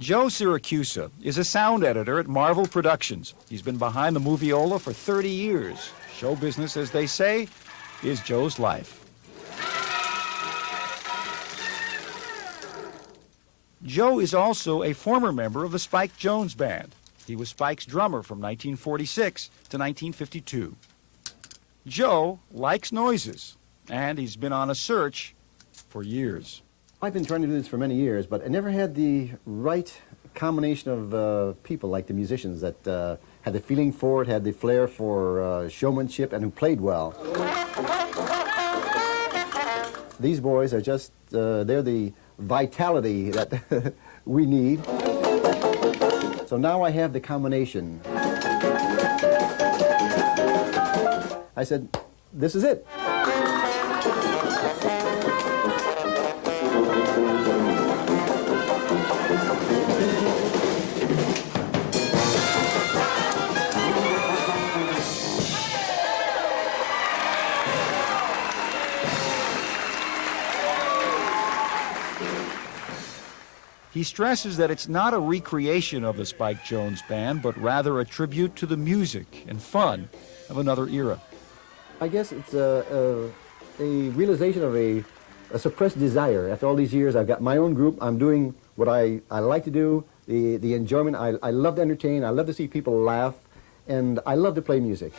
Joe Siracusa is a sound editor at Marvel Productions. He's been behind the moviola for 30 years. Show business, as they say, is Joe's life. Joe is also a former member of the Spike Jones Band. He was Spike's drummer from 1946 to 1952. Joe likes noises, and he's been on a search for years. I've been trying to do this for many years, but I never had the right combination of people like the musicians that had the feeling for it, had the flair for showmanship, and who played well. These boys are just, they're the vitality that we need. So now I have the combination. I said, this is it. He stresses that it's not a recreation of the Spike Jones Band, but rather a tribute to the music and fun of another era. I guess it's a realization of a suppressed desire. After all these years, I've got my own group. I'm doing what I like to do, the enjoyment. I love to entertain. I love to see people laugh, and I love to play music.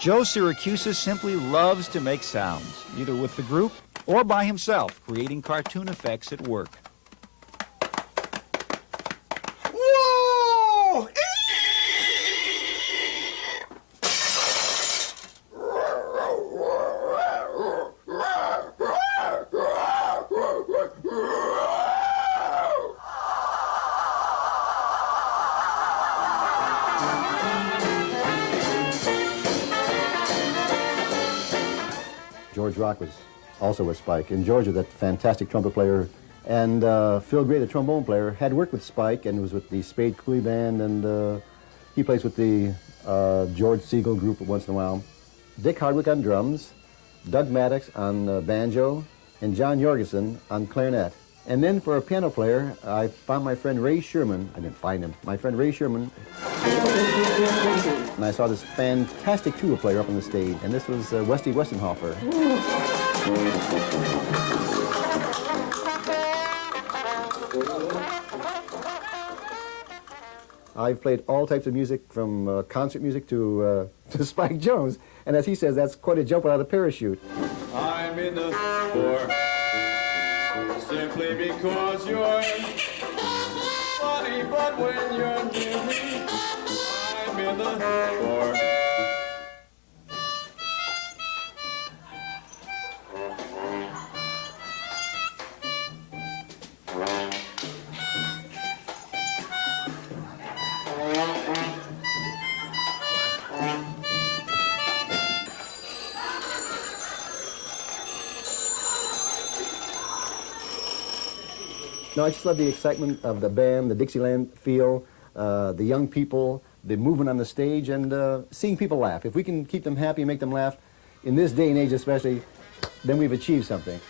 Joe Siracusa simply loves to make sounds, either with the group or by himself, creating cartoon effects at work. Whoa! George Rock was also with Spike. And George was that fantastic trumpet player. And Phil Gray, the trombone player, had worked with Spike and was with the Spade Cooley Band, and he plays with the George Siegel group once in a while. Dick Hardwick on drums, Doug Maddock on banjo, and John Jorgenson on clarinet. And then for a piano player, I found my friend Ray Sherman. I didn't find him. My friend Ray Sherman. And I saw this fantastic tuba player up on the stage, and this was Westy Westenhofer. I've played all types of music, from concert music to Spike Jones, and as he says, that's quite a jump out of the parachute. I'm in the floor simply because you're funny, but when you're near me, I'm in the floor. No, I just love the excitement of the band, the Dixieland feel, the young people, the movement on the stage, and seeing people laugh. If we can keep them happy and make them laugh, in this day and age especially, then we've achieved something.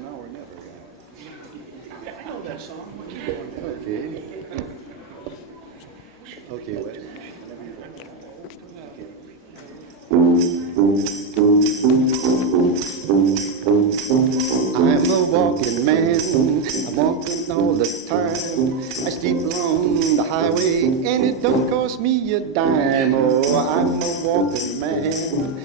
now or never, guy. I know that song. Okay. Okay, wait. I'm a walking man, I'm walking all the time. I sleep along the highway and it don't cost me a dime. Oh, I'm a walking man,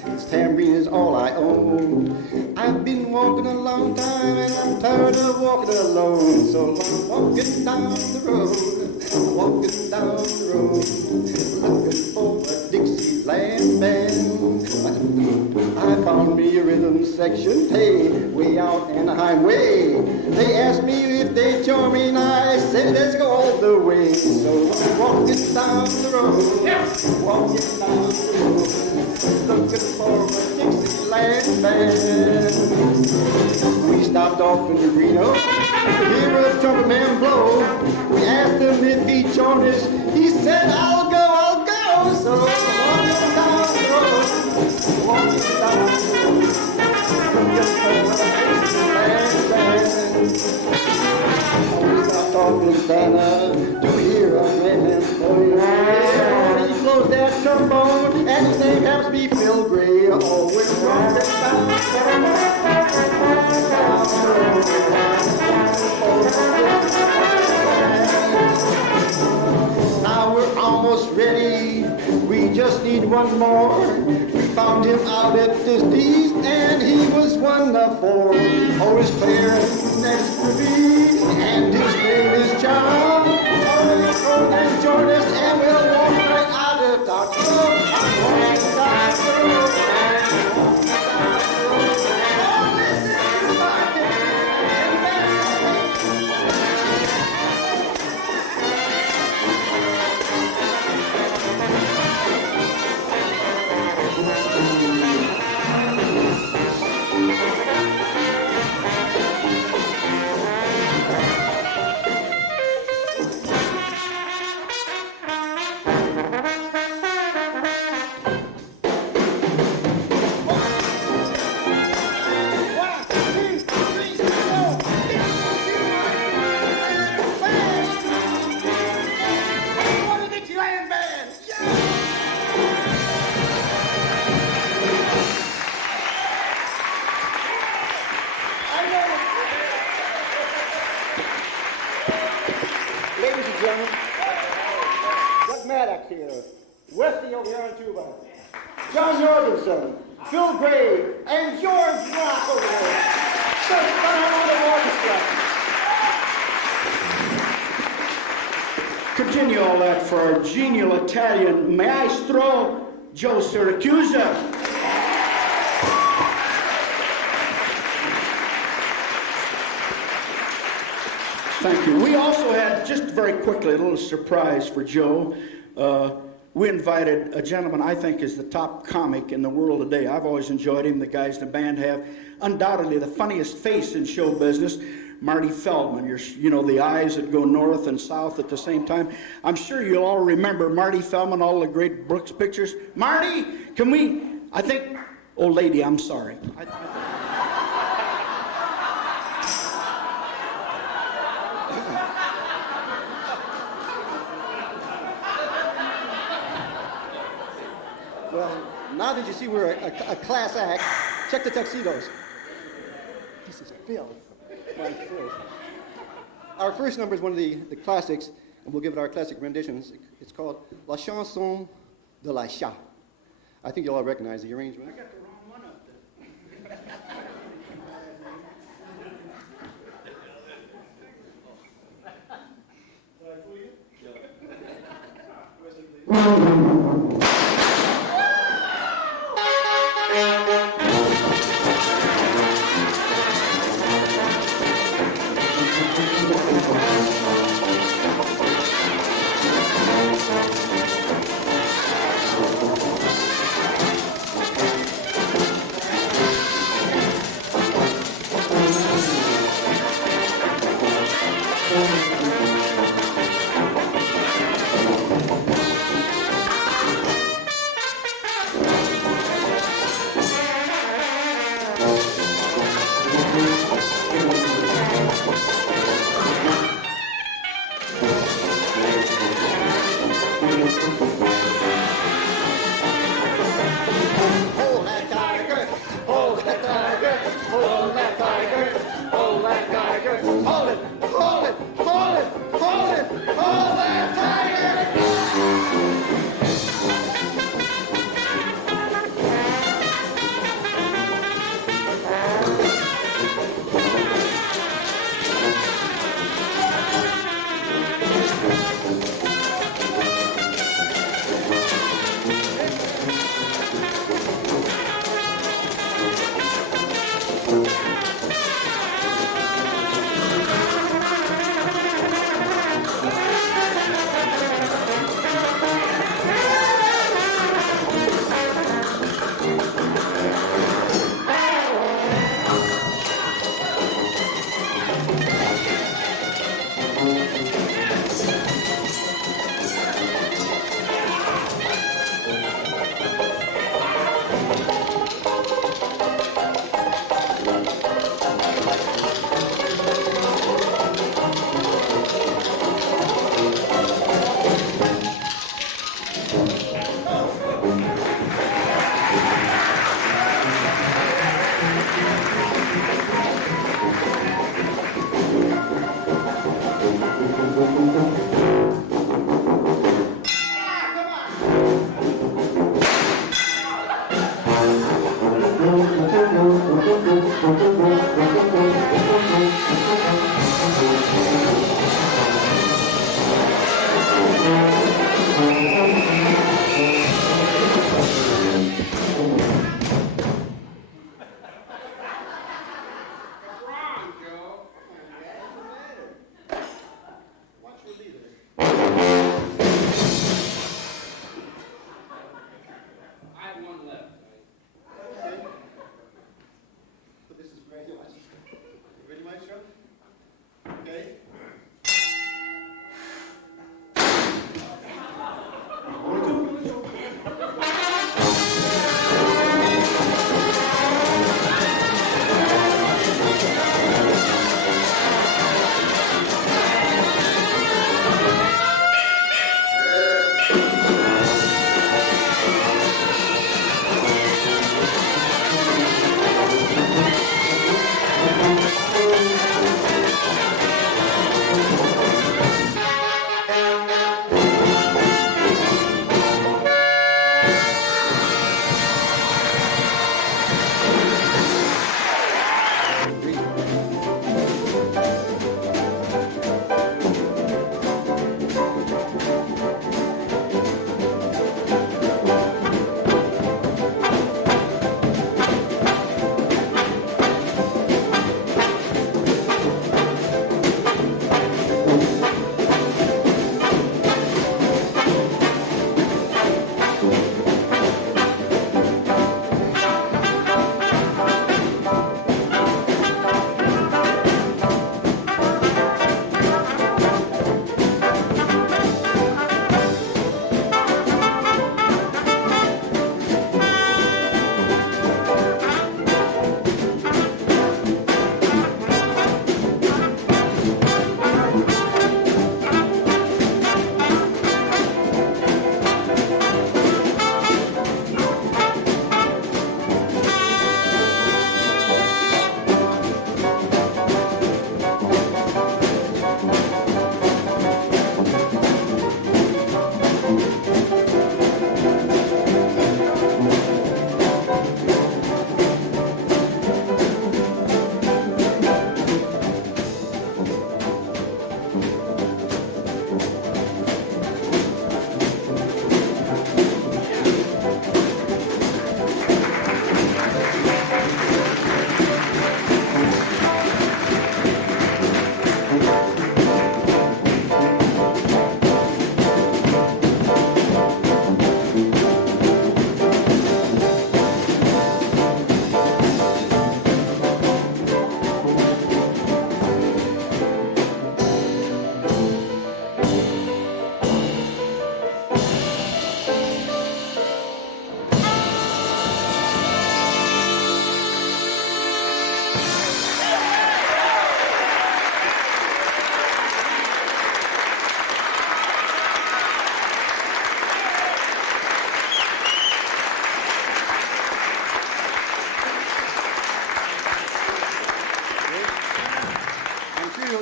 this tambourine is all I own. I've been walking a long time and I'm tired of walking alone. So I'm walking down the road, I'm walking down the road, looking for a Dixieland band. I found me a rhythm section, hey, way out Anaheim way. They asked me if they'd join me and I said let's go all the way. So I'm walking down the road, walking down the road, looking for a Dixieland band. We stopped off in Reno to hear a trumpet man blow. We asked him if he'd join us, he said I'll go, I'll go. So I'm walking down the road, walking down the road, looking for a Dixieland band. We stopped off in Santa to hear a man play. Yeah, he blows that trombone and his name happens to be Phil Gray. Oh, we're walking down the road. Now we're almost ready, we just need one more. We found him out at Disney's and he was one of four. Oh, his parents next to me and his name is John. Oh, and join us and we'll walk right out of Dr. I'm walking down the road. Oh, listen to my Ladies and gentlemen, got Maddock here, Westy over here on tuba, John Jorgenson, Phil Gray, and George Rock over there. The Phunharmonic Orchestra. Continue all that for our genial Italian maestro, Joe Siracusa. Thank you. We also had, just very quickly, a little surprise for Joe. We invited a gentleman I think is the top comic in the world today. I've always enjoyed him. The guys in the band have undoubtedly the funniest face in show business. Marty Feldman, you know, the eyes that go north and south at the same time. I'm sure you'll all remember Marty Feldman, all the great Brooks pictures. Marty, can we, I think, oh lady, I'm sorry. Well, now that you see we're a class act, check the tuxedos. This is filth. My filth. Our first number is one of the classics, and we'll give it our classic renditions. It's called La Chanson de la Chat. I think you'll all recognize the arrangement. I got the wrong one up there.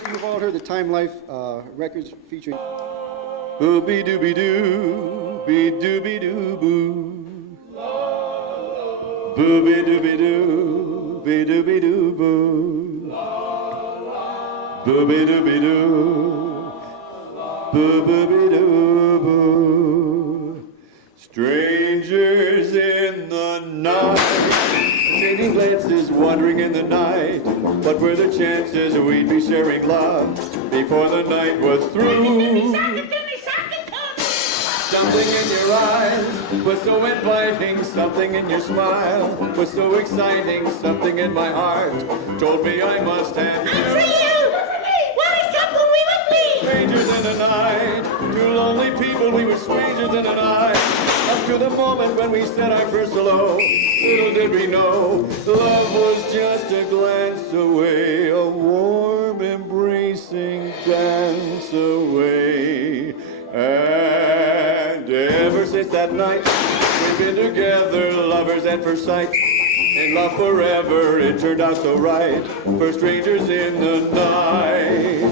you've all heard the Time Life records featuring. Booby dooby doo, be dooby doo boo. Booby dooby doo, be dooby doo boo. Booby dooby doo, boo booby doo boo. Strangers in the night, changing glances, wandering in the night. What were the chances we'd be sharing love before the night was through? Something in your eyes was so inviting, something in your smile was so exciting, something in my heart told me I must have you. I'm for you! You're for me! Why couple we with me? Strangers in the night, two lonely people, we were strangers in the night. Up to the moment when we said our first hello, little did we know, love was just a glance away, a warm embracing dance away. And ever since that night, we've been together, lovers at first sight. In love forever, it turned out so right, for strangers in the night.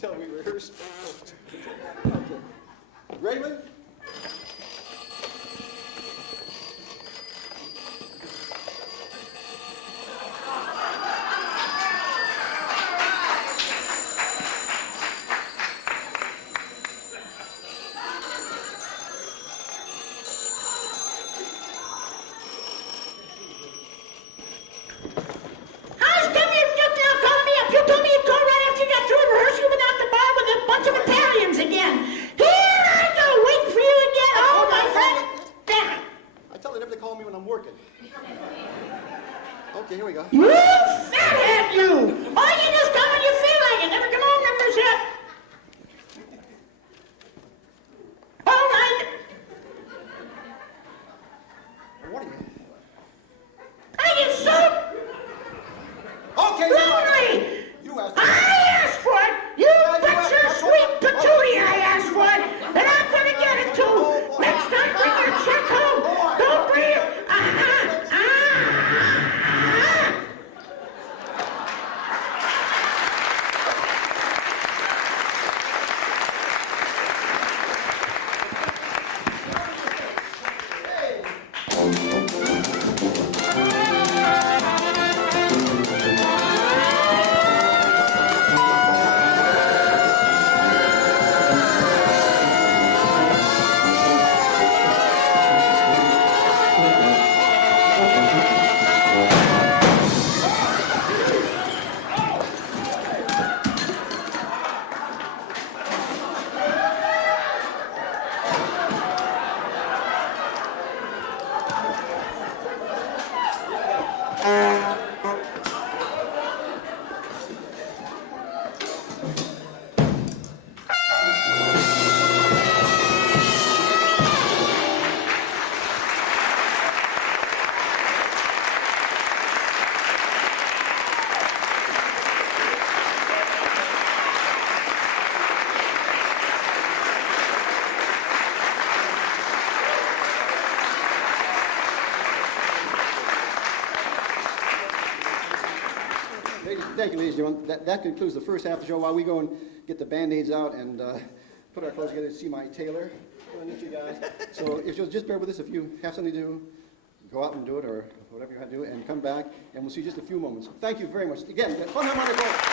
Tell me rehearsed. Okay. Raymond? Okay, here we go. You fathead, you! Oh, you just come when you feel like it. Never come home numbers yet. All right. What are you? I get soup. Okay, Lonely. you asked. I asked for it. You bet your sweet patootie I asked for it. And I'm going to get it too. Next time, bring your check home. Don't bring it. Thank you, ladies and gentlemen. That concludes the first half of the show. While we go and get the Band-Aids out and put our clothes together to see my tailor. I meet you guys. So if you'll just bear with us, if you have something to do, go out and do it, or whatever you have to do, and come back, and we'll see you just a few moments. Thank you very much. Again, Phunharmonic Orchestra.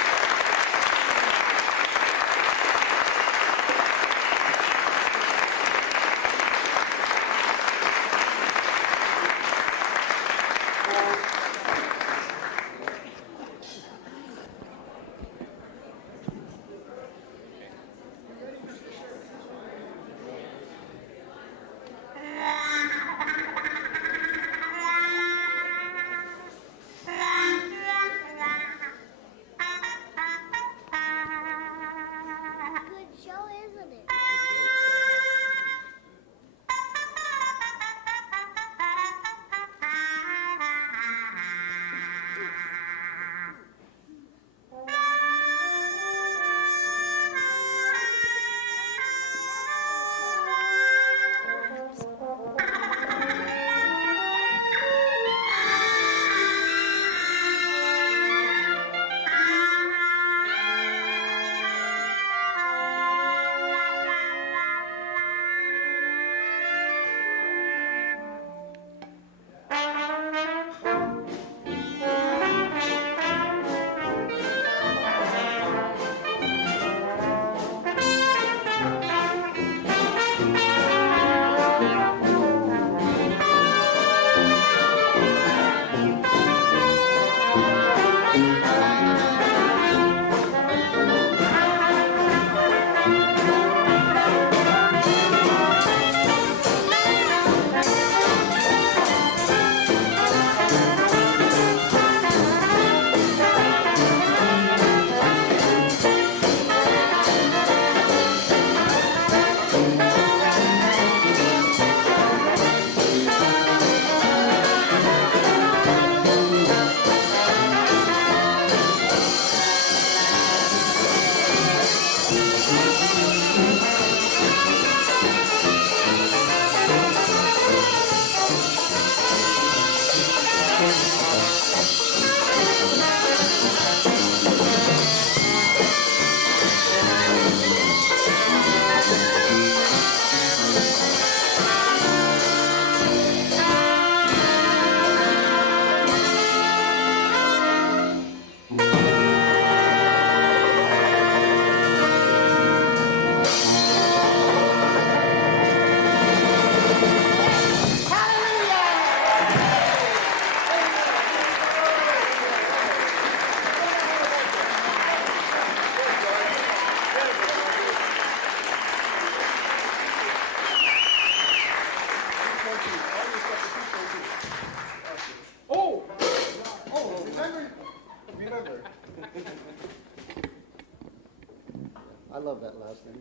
love that last thing.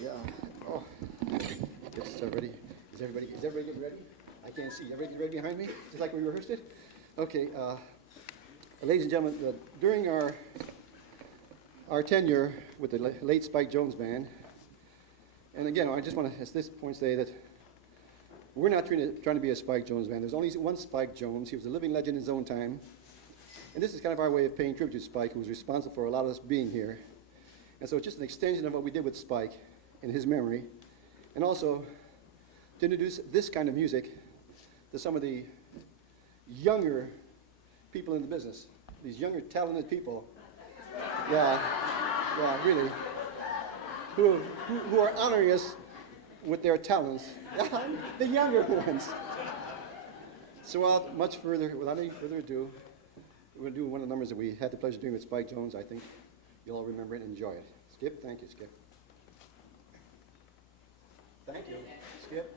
Yeah. Oh. Yes, ready. Is everybody getting ready? I can't see. Everybody get ready behind me? Just like we rehearsed it? Okay. Ladies and gentlemen, during our tenure with the late Spike Jones Band, and again, I just want to, at this point, say that we're not trying to be a Spike Jones band. There's only one Spike Jones. He was a living legend in his own time. And this is kind of our way of paying tribute to Spike, who was responsible for a lot of us being here. And so it's just an extension of what we did with Spike in his memory. And also to introduce this kind of music to some of the younger people in the business. These younger, talented people. Yeah, really. Who are honoring us with their talents. The younger ones. So without any further ado, we're going to do one of the numbers that we had the pleasure of doing with Spike Jones. I think you'll all remember it and enjoy it. Skip, thank you, Skip. Thank you, Skip.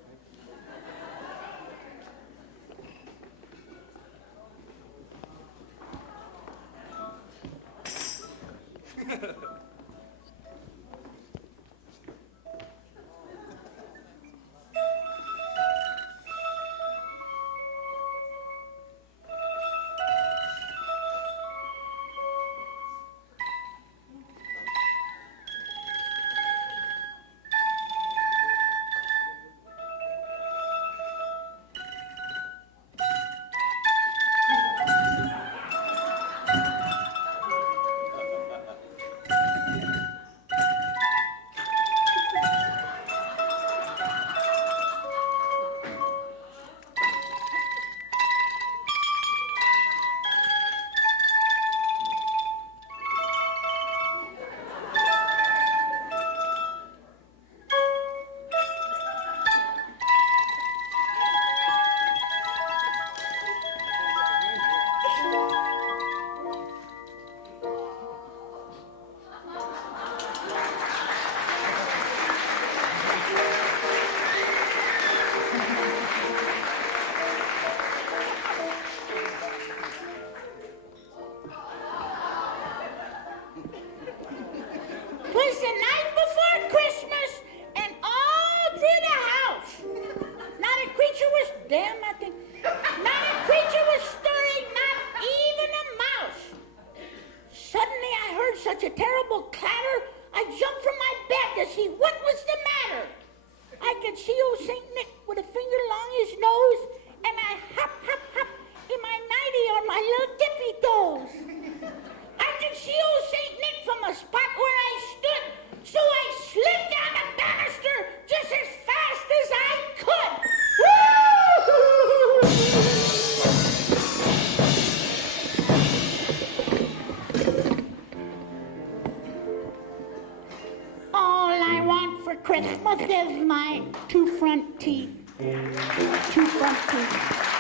Christmas is my two front teeth. Two front teeth.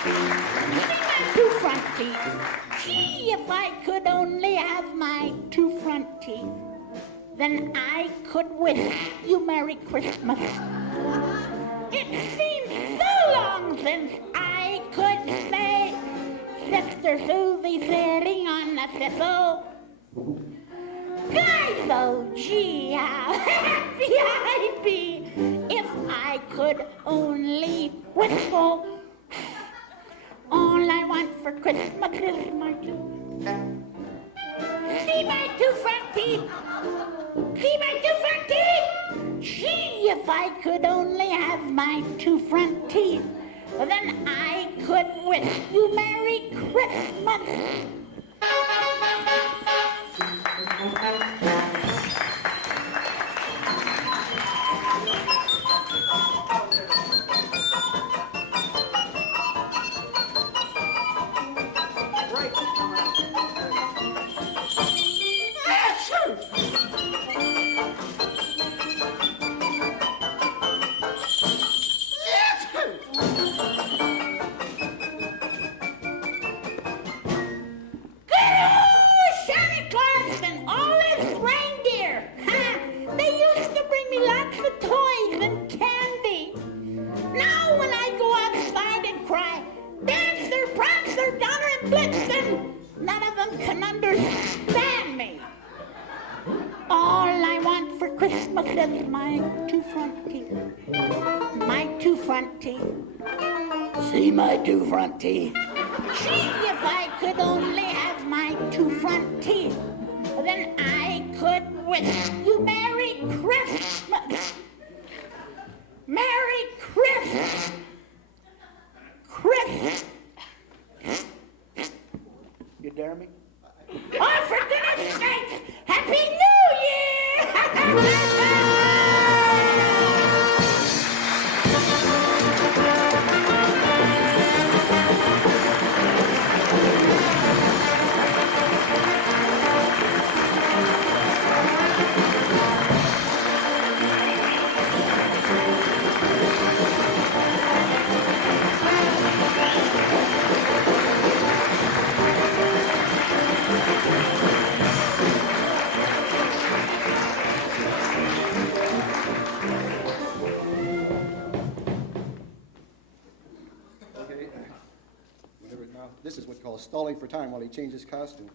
See my two front teeth. Gee, if I could only have my two front teeth, then I could wish you Merry Christmas. It seems so long since I could say, Sister Susie sitting on the thistle. Guys, oh gee, how happy I'd be if I could only whistle. All I want for Christmas is my two. See my two front teeth? See my two front teeth? Gee, if I could only have my two front teeth, then I could wish you Merry Christmas. Santa Claus and all his of my two front teeth. My two front teeth. See my two front teeth? Gee, if I could only have my two front teeth, then I could wish you Merry Christmas. Merry Christmas. Christmas. You dare me? Oh, for goodness sake! Happy New Year! Okay. Now, this is what's called stalling for time while he changes costume.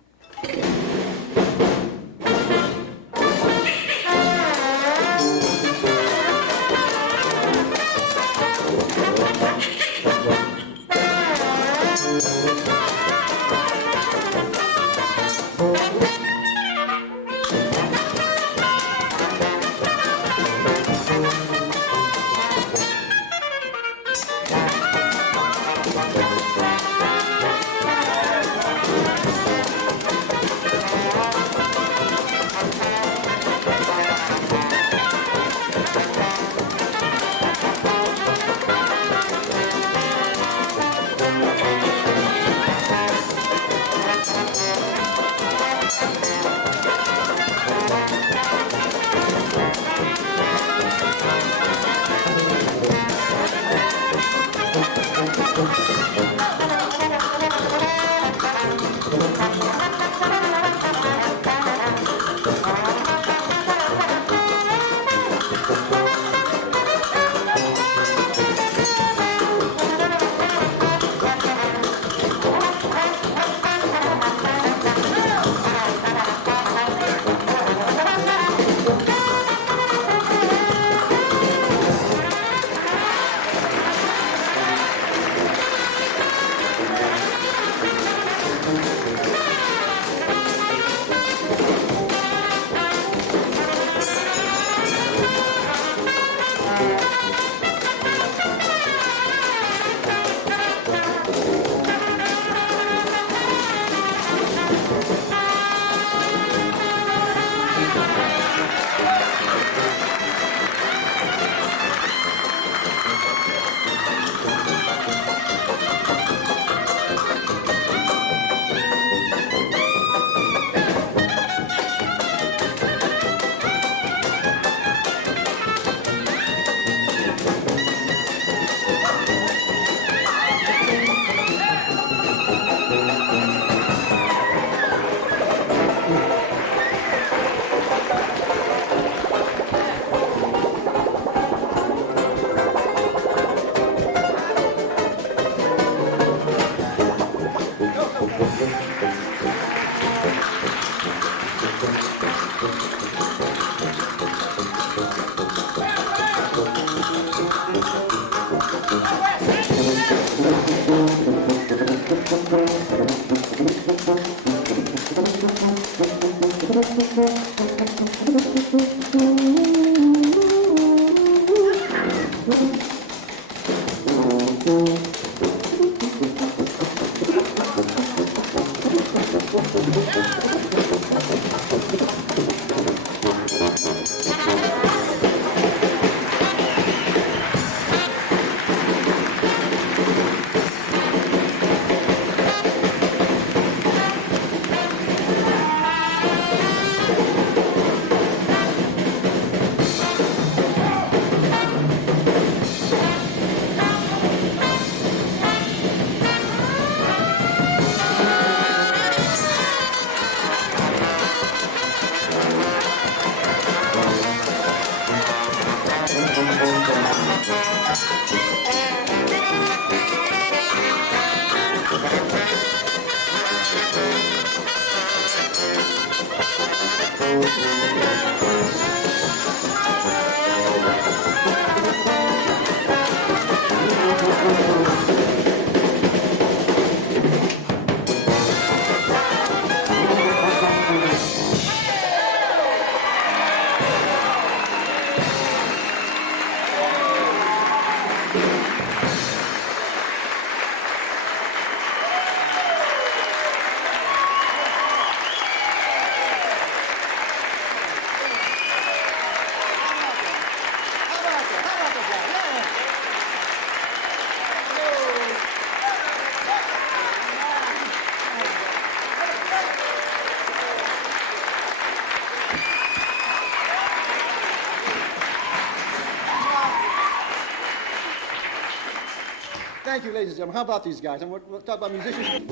Thank you, ladies and gentlemen. How about these guys? And we'll talk about musicians.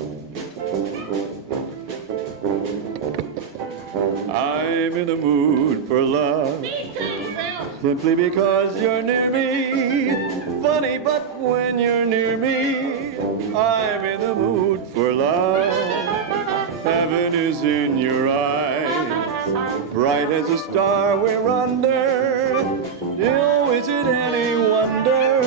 I'm in the mood for love. Simply because you're near me. Funny, but when you're near me, I'm in the mood for love. Heaven is in your eyes, bright as a star we're under. Oh, is it any wonder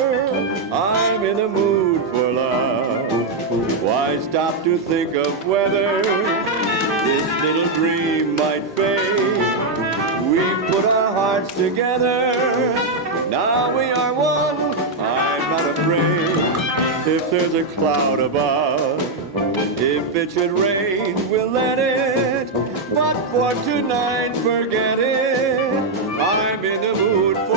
I'm in the mood for love? Why stop to think of whether this little dream might fade? We put our hearts together, now we are one. I'm not afraid if there's a cloud above. If it should rain, we'll let it. But for tonight, forget it. I'm in the mood for.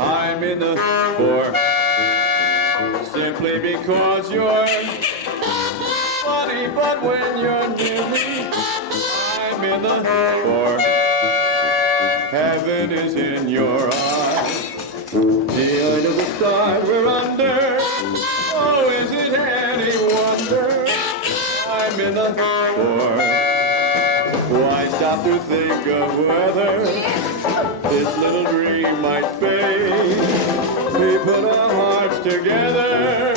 I'm in the for simply because you're funny, but when you're near me, I'm in the for heaven is in your eyes. The light of the star we're under. Oh, is it any wonder I'm in the for? Why stop to think of whether this little dream might fade? We put our hearts together.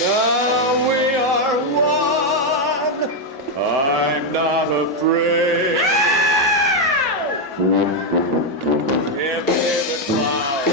Now we are one. I'm not afraid. If there's a cloud.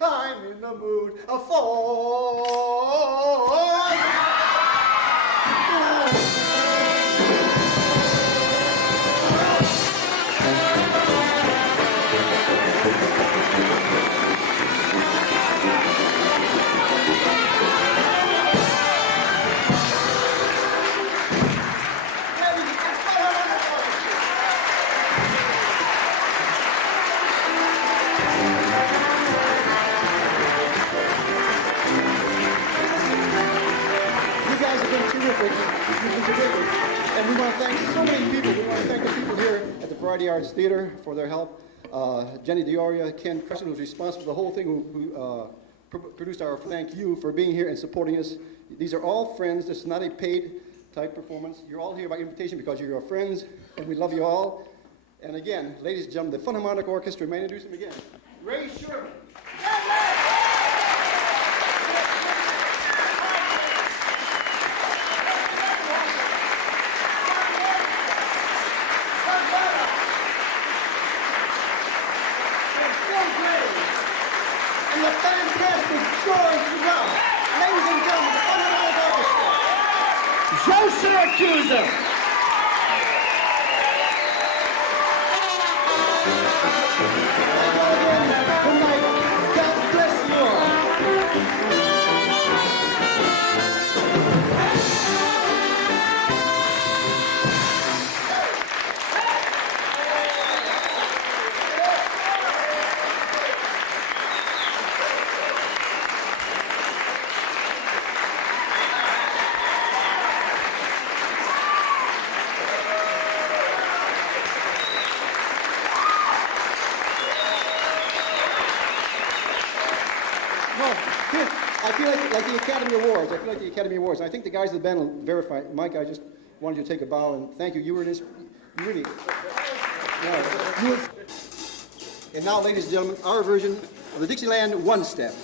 I'm in the mood for. And we want to thank so many people. We want to thank the people here at the Variety Arts Theater for their help. Jenny Dioria, Ken Crescent, who was responsible for the whole thing, who produced our thank you for being here and supporting us. These are all friends. This is not a paid type performance. You're all here by invitation because you're our friends, and we love you all. And again, ladies and gentlemen, the Phunharmonic Orchestra, may I introduce them again? Ray Sherman. And the fantastic Joe Siracusa. Ladies and gentlemen, the Phunharmonic Orchestra. Joe Siracusa. Good night. God bless you all. No, I feel like the Academy Awards. I feel like the Academy Awards. I think the guys of the band will verify. Mike, I just wanted you to take a bow and thank you. You were this. You really. Yeah, you were, and now, ladies and gentlemen, our version of the Dixieland One Step.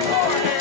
4,